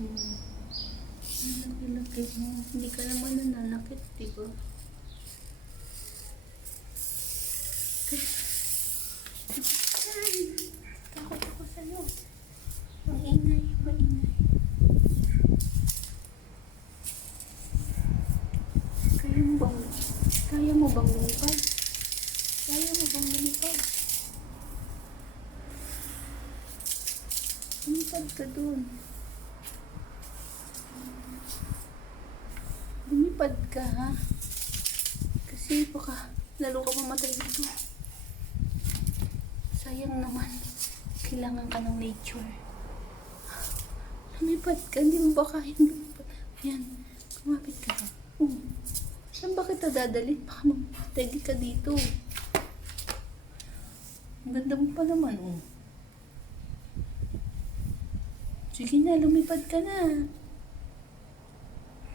Ang laki-laki mo. Hindi ka naman nananakit, diba? Takot ako sa'yo. Ang ingay, maingay. Kaya mo bang lumipad? Kaya mo bang lumipad? Lumipad ka dun. Lumipad ka, ha? Kasi baka lalo ka mamatay dito. Sayang naman. Kailangan ka ng nature. Lumipad ka, hindi mo ba kaya lumipad? Ayan, kumapit ka. Saan ba kita dadalhin? Baka magtagi ka dito. Ang ganda mo pa naman, Sige na, lumipad ka na.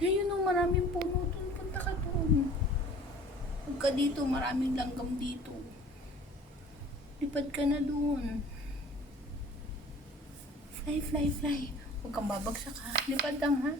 Ayun, maraming puno dun. Punta ka dun. Huwag ka dito, maraming langgam dito. Lipad ka na dun. Fly, fly, fly. Huwag kang babagsak, ha? Lipad lang, ha?